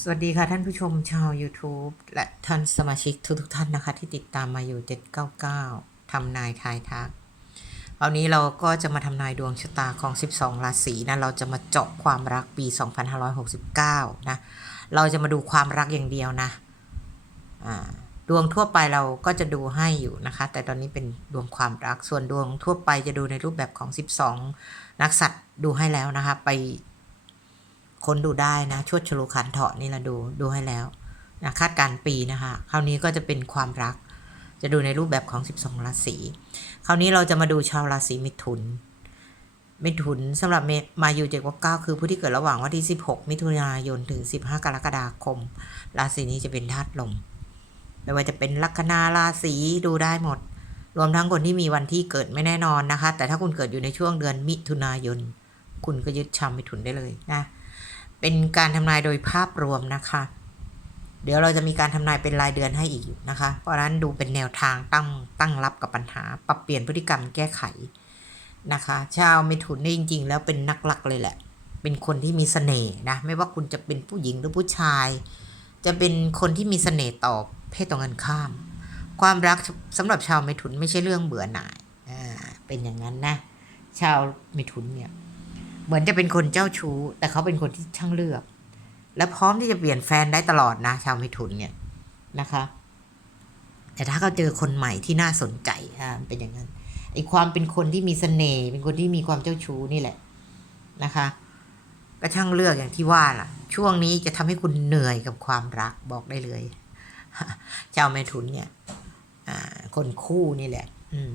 สวัสดีค่ะท่านผู้ชมชาว YouTube และท่านสมาชิกทุกทท่านนะคะ ที่ติดตามมาอยู่ 799 ทำนายทายทักครานี้เราก็จะมาทำนายดวงชะตาของ 12 ราศีนะเราจะมาเจาะความรักปี 2569 นะ เราจะมาดูความรักอย่างเดียวนะดวงทั่วไปเราก็จะดูให้อยู่นะคะ แต่ตอนนี้เป็นดวงความรักส่วนดวงทั่วไปจะดูในรูปแบบของ 12 นักสัตว์ดูให้แล้วนะคะ ไป ค้นดูได้นะชวดฉลูขันเถาะนี่เราดูดูให้แล้วนะคาดการปีนะคะ คราวนี้ก็จะเป็นความรัก จะดูในรูปแบบของ 12 ราศี คราวนี้เราจะมาดูชาวราศีมิถุน มิถุนสำหรับมมาอยู่เจ็ดว่าเก้าคือผู้ที่เกิดระหว่างวันที่ 16 มิถุนายนถึง 15 กรกฎาคม ราศีนี้จะเป็นธาตุลม ไม่ว่าจะเป็นลัคนาราศีดูได้หมด รวมทั้งคนที่มีวันที่เกิดไม่แน่นอนนะคะ แต่ถ้าคุณเกิดอยู่ในช่วงเดือนมิถุนายน คุณก็ยึดชาวมิถุนได้เลยนะ เป็นการทำนายโดยภาพรวมนะคะ เดี๋ยวเราจะมีการทำนายเป็นรายเดือนให้อีกนะคะ เพราะฉะนั้นดูเป็นแนวทางตั้งตั้งรับกับปัญหา ปรับเปลี่ยนพฤติกรรมแก้ไขนะคะ ชาวเมถุนนี่จริง ๆ แล้วเป็นนักลักเลยแหละ เป็นคนที่มีเสน่ห์นะ ไม่ว่าคุณจะเป็นผู้หญิงหรือผู้ชาย จะเป็นคนที่มีเสน่ห์ต่อเพศตรงกันข้าม ความรักสำหรับชาวเมถุนไม่ใช่เรื่องเบื่อหน่าย อ่า เป็นอย่างนั้นนะ ชาวเมถุนเนี่ย เหมือนจะเป็นคนเจ้าชู้ แต่เขาเป็นคนที่ช่างเลือก และพร้อมที่จะเปลี่ยนแฟนได้ตลอดนะ ชาวมิถุนเนี่ยนะคะ แต่ถ้าเขาเจอคนใหม่ที่น่าสนใจอ่าเป็นอย่างนั้นไอความเป็นคนที่มีเสน่ห์เป็นคนที่มีความเจ้าชู้นี่แหละนะคะก็ช่างเลือกอย่างที่ว่าล่ะ ช่วงนี้จะทำให้คุณเหนื่อยกับความรักบอกได้เลยชาวเมถุนเนี่ยคนคู่นี่แหละ อืม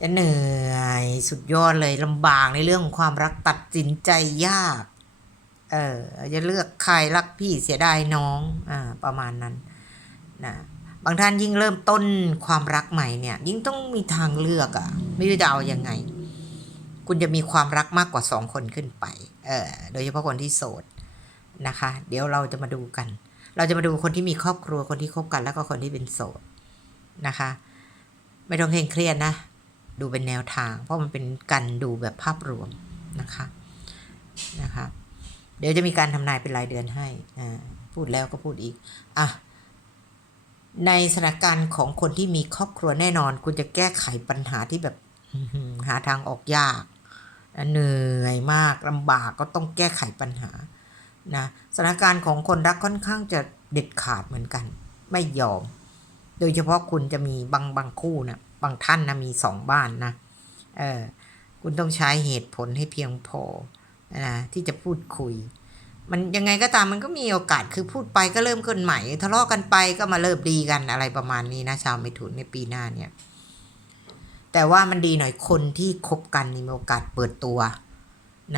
จะเหนื่อยสุดยอดเลยลำบากในเรื่องของความรักตัดสินใจยาก เออจะเลือกใครรักพี่เสียดายน้องอ่าประมาณนั้นนะบางท่านยิ่งเริ่มต้นความรักใหม่เนี่ย ยิ่งต้องมีทางเลือกอะ่ะ ไม่รู้จะเอายังไง คุณจะมีความรักมากกว่าสองคนขึ้นไป เออโดยเฉพาะคนที่โสดนะคะ เดี๋ยวเราจะมาดูกัน เราจะมาดูคนที่มีครอบครัวคนที่คบกันแล้วก็คนที่เป็นโสดนะคะ ไม่ต้องเคร่งเครียดนะ ดูเป็นแนวทาง เพราะมันเป็นการดูแบบภาพรวมนะคะนะคะ เดี๋ยวจะมีการทำนายเป็นรายเดือนให้อ่าพูดแล้วก็พูดอีกอะในสถานการณ์ของคนที่มีครอบครัวแน่นอน คุณจะแก้ไขปัญหาที่แบบหาทางออกยาก เหนื่อยมากลำบากก็ต้องแก้ไขปัญหานะสถานการณ์ของคนรักค่อนข้างจะเด็ดขาดเหมือนกัน ไม่ยอม โดยเฉพาะคุณจะมีบางบางคู่นะางท่านนะมีสองบ้านนะเออคุณต้องใช้เหตุผลให้เพียงพอนะที่จะพูดคุย มันยังไงก็ตามมันก็มีโอกาสคือพูดไปก็เริ่มกันใหม่ทะเลาะกันไปก็มาเริ่มดีกันอะไรประมาณนี้นะชาวเมถุนในปีหน้าเนี่ย แต่ว่ามันดีหน่อยคนที่คบกันมีโอกาสเปิดตัว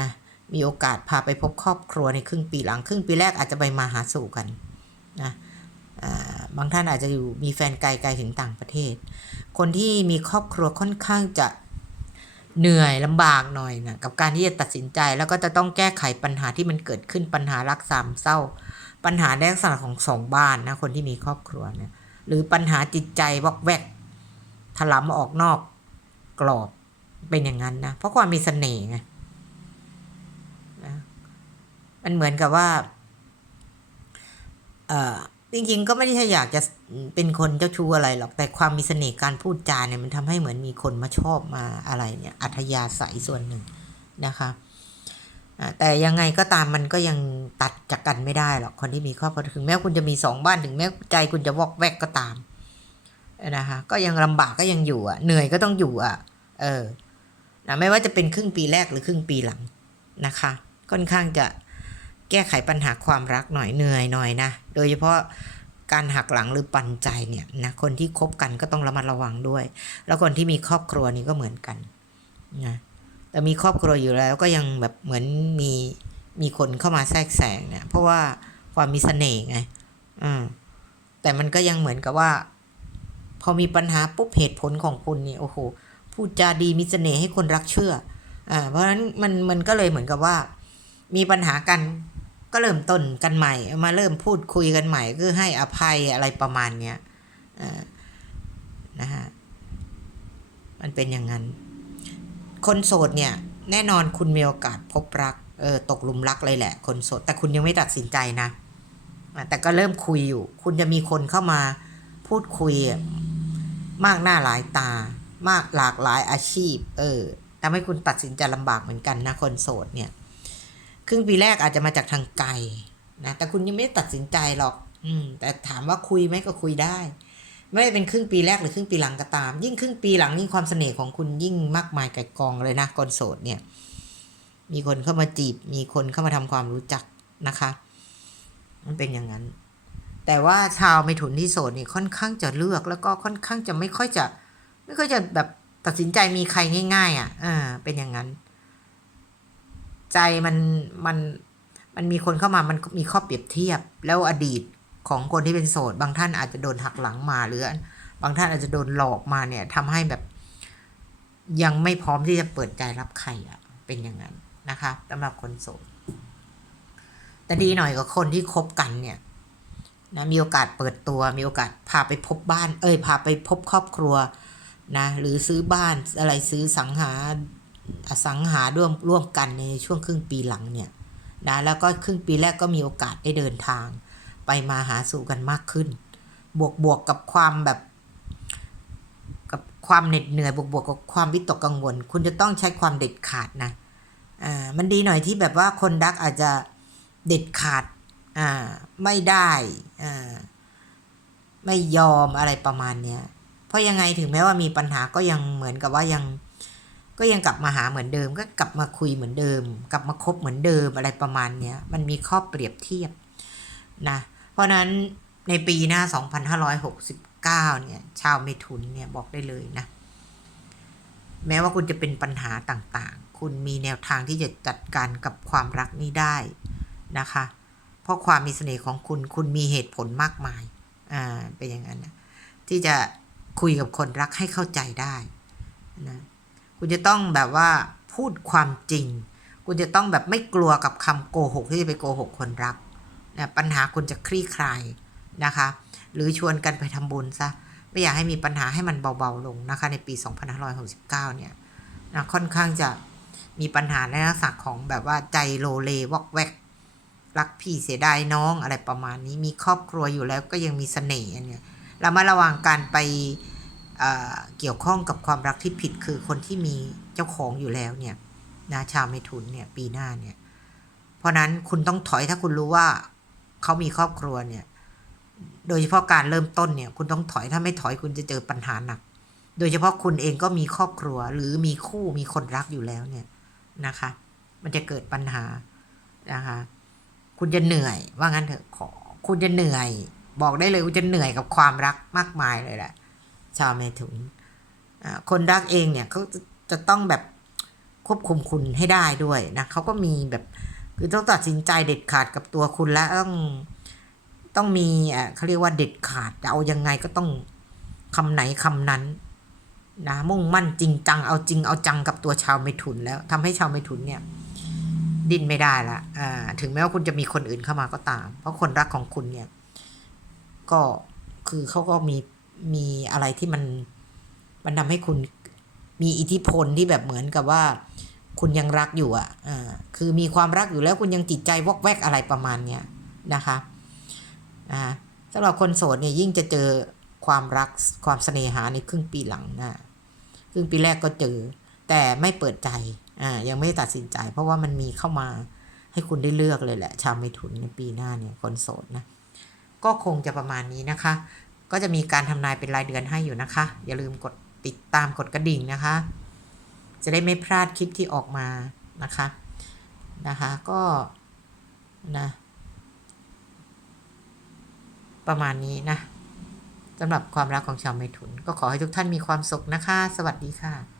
นะมีโอกาสพาไปพบครอบครัวในครึ่งปีหลัง ครึ่งปีแรกอาจจะไปมาหาสู่กันนะบางท่านอาจจะอยู่มีแฟนไกลๆถึงต่างประเทศ คนที่มีครอบครัวค่อนข้างจะเหนื่อยลำบากหน่อยนะกับการที่จะตัดสินใจแล้วก็จะต้องแก้ไขปัญหาที่มันเกิดขึ้นปัญหารักสามเศร้า ปัญหาในลักษณะของสองบ้านนะคนที่มีครอบครัวเนี่ยหรือปัญหาจิตใจวอกแวกถลำออกนอกกรอบเป็นอย่างนั้นนะเพราะความมีเสน่ห์ไงนะมันเหมือนกับว่า เอ่อ จริงๆ ก็ไม่ได้อยากจะเป็นคนเจ้าชู้อะไรหรอก แต่ความมีเสน่ห์การพูดจาเนี่ยมันทำให้เหมือนมีคนมาชอบมาอะไรเนี่ย อัธยาศัยส่วนหนึ่งนะคะแต่ยังไงก็ตามมันก็ยังตัดจากกันไม่ได้หรอก คนที่มีครอบครัวถึงแม้คุณจะมีสองบ้านถึงแม้ใจคุณจะวอกแวกก็ตามนะคะก็ยังลำบากก็ยังอยู่อะ เหนื่อยก็ต้องอยู่อะ เออนะไม่ว่าจะเป็นครึ่งปีแรกหรือครึ่งปีหลังนะคะ ค่อนข้างจะ แก้ไขปัญหาความรักหน่อยเหนื่อยหน่อยนะ โดยเฉพาะการหักหลังหรือปันใจเนี่ยนะคนที่คบกันก็ต้องระมัดระวังด้วย แล้วคนที่มีครอบครัวนี่ก็เหมือนกันนะแต่มีครอบครัวอยู่แล้วก็ยังแบบเหมือนมีมีคนเข้ามาแทรกแซงเนี่ยเพราะว่าความมีเสน่ห์ไงอืมแต่มันก็ยังเหมือนกับว่า พอมีปัญหาปุ๊บเหตุผลของคุณนี่โอ้โหพูดจาดีมีเสน่ห์ให้คนรักเชื่ออ่าเพราะฉะนั้นมันมันก็เลยเหมือนกับว่า มีปัญหากัน ก็เริ่มต้นกันใหม่ มาเริ่มพูดคุยกันใหม่คือให้อภัยอะไรประมาณเนี้ยนะฮะมันเป็นอย่างนั้น คนโสดเนี่ย แน่นอนคุณมีโอกาสพบรักเออตกหลุมรักเลยแหละ คนโสด แต่คุณยังไม่ตัดสินใจนะแต่ก็เริ่มคุยอยู่ คุณจะมีคนเข้ามาพูดคุย มากหน้าหลายตา มากหลากหลายอาชีพ เออทำให้คุณตัดสินใจลำบากเหมือนกันนะคนโสดเนี่ย ครึ่งปีแรกอาจจะมาจากทางไกลนะแต่คุณยังไม่ตัดสินใจหรอก อืม แต่ถามว่าคุยไหมก็คุยได้ ไม่ว่าเป็นครึ่งปีแรกหรือครึ่งปีหลังก็ตาม ยิ่งครึ่งปีหลังยิ่งความเสน่ห์ของคุณยิ่งมากมายไก่กองเลยนะคนโสดเนี่ย มีคนเข้ามาจีบ มีคนเข้ามาทำความรู้จักนะคะ มันเป็นอย่างนั้น แต่ว่าชาวเมถุนที่โสดนี่ค่อนข้างจะเลือกแล้วก็ค่อนข้างจะไม่ค่อยจะ ไม่ค่อยจะแบบตัดสินใจมีใครง่าย ๆ อะ อ่า เป็นอย่างนั้น ใจมันมันมันมีคนเข้ามามันมีข้อเปรียบเทียบ แล้วอดีตของคนที่เป็นโสด บางท่านอาจจะโดนหักหลังมาหรือบางท่านอาจจะโดนหลอกมาเนี่ยทำให้แบบ ยังไม่พร้อมที่จะเปิดใจรับใครอะ เป็นอย่างนั้นนะคะสำหรับคนโสด แต่ดีหน่อยกับคนที่คบกันเนี่ยนะมีโอกาสเปิดตัวมีโอกาสพาไปพบบ้าน เอ้ยพาไปพบครอบครัวนะหรือซื้อบ้านอะไรซื้อสังหา อสังหาร่วมร่วมกันในช่วงครึ่งปีหลังเนี่ยนะแล้วก็ครึ่งปีแรกก็มีโอกาสได้เดินทาง ไปมาหาสู่กันมากขึ้น บวกบวกกับความแบบกับความเหน็ดเหนื่อยบวกบวกกับความวิตกกังวล คุณจะต้องใช้ความเด็ดขาดนะอ่ามันดีหน่อยที่แบบว่าคนรักอาจจะเด็ดขาดอ่าไม่ได้อ่าไม่ยอมอะไรประมาณเนี้ยเพราะยังไงถึงแม้ว่ามีปัญหาก็ยังเหมือนกับว่ายัง ก็ยังกลับมาหาเหมือนเดิม ก็กลับมาคุยเหมือนเดิม กลับมาคบเหมือนเดิมอะไรประมาณเนี้ยมันมีข้อเปรียบเทียบนะเพราะนั้นในปีหน้า 2569 เนี่ย ชาวเมถุนเนี่ยบอกได้เลยนะ แม้ว่าคุณจะเป็นปัญหาต่างๆ คุณมีแนวทางที่จะจัดการกับความรักนี้ได้นะคะ เพราะความมีเสน่ห์ของคุณ คุณมีเหตุผลมากมาย อ่า เป็นอย่างนั้นนะที่จะคุยกับคนรักให้เข้าใจได้นะ คุณจะต้องแบบว่าพูดความจริง คุณจะต้องแบบไม่กลัวกับคำโกหกที่จะไปโกหกคนรักนะปัญหาคุณจะคลี่คลายนะคะ หรือชวนกันไปทำบุญซะไม่อยากให้มีปัญหาให้มันเบาๆลงนะคะ ในปี 2569 เนี่ยนะค่อนข้างจะมีปัญหาในลักษณะของแบบว่าใจโลเลวอกแวก รักพี่เสียดายน้องอะไรประมาณนี้มีครอบครัวอยู่แล้วก็ยังมีเสน่ห์เนี่ยเรามาระวังการไป เกี่ยวข้องกับความรักที่ผิดคือคนที่มีเจ้าของอยู่แล้วเนี่ยนะชาวเมถุนเนี่ยปีหน้าเนี่ย เพราะนั้นคุณต้องถอยถ้าคุณรู้ว่าเขามีครอบครัวเนี่ย โดยเฉพาะการเริ่มต้นเนี่ย คุณต้องถอยถ้าไม่ถอยคุณจะเจอปัญหาหนัก โดยเฉพาะคุณเองก็มีครอบครัวหรือมีคู่มีคนรักอยู่แล้วเนี่ยนะคะ มันจะเกิดปัญหานะคะ คุณจะเหนื่อยว่างั้นเถอะขอคุณจะเหนื่อย บอกได้เลยคุณจะเหนื่อยกับความรักมากมายเลยแหละ ชาวเมถุนคนรักเองเนี่ยเขาจะต้องแบบควบคุมคุณให้ได้ด้วยนะเขาก็มีแบบคือต้องตัดสินใจเด็ดขาดกับตัวคุณและต้องต้องมีอ่าเขาเรียกว่าเด็ดขาดจะเอายังไงก็ต้องคำไหนคำนั้นนะมุ่งมั่นจริงจังเอาจริงเอาจังกับตัวชาวเมถุนแล้วทำให้ชาวเมถุนเนี่ย ดิ้นไม่ได้ละอ่าถึงแม้ว่าคุณจะมีคนอื่นเข้ามาก็ตาม เพราะคนรักของคุณเนี่ย ก็คือเขาก็มี มีอะไรที่มันมันทำให้คุณมีอิทธิพลที่แบบเหมือนกับว่า คุณยังรักอยู่อะอ่าคือมีความรักอยู่แล้วคุณยังจิตใจวอกแวกอะไรประมาณเนี้ยนะคะอ่าสำหรับคนโสดเนี่ยยิ่งจะเจอความรักความเสน่หาในครึ่งปีหลังนะครึ่งปีแรกก็เจอ แต่ไม่เปิดใจอ่ายังไม่ตัดสินใจ เพราะว่ามันมีเข้ามาให้คุณได้เลือกเลยแหละ ชาวเมถุนในปีหน้าเนี่ยคนโสดนะก็คงจะประมาณนี้นะคะ ก็จะมีการทำนายเป็นรายเดือนให้อยู่นะคะ อย่าลืมกดติดตามกดกระดิ่งนะคะ จะได้ไม่พลาดคลิปที่ออกมานะคะนะคะก็นะประมาณนี้นะสำหรับความรักของชาวเมถุน ก็ขอให้ทุกท่านมีความสุขนะคะ สวัสดีค่ะ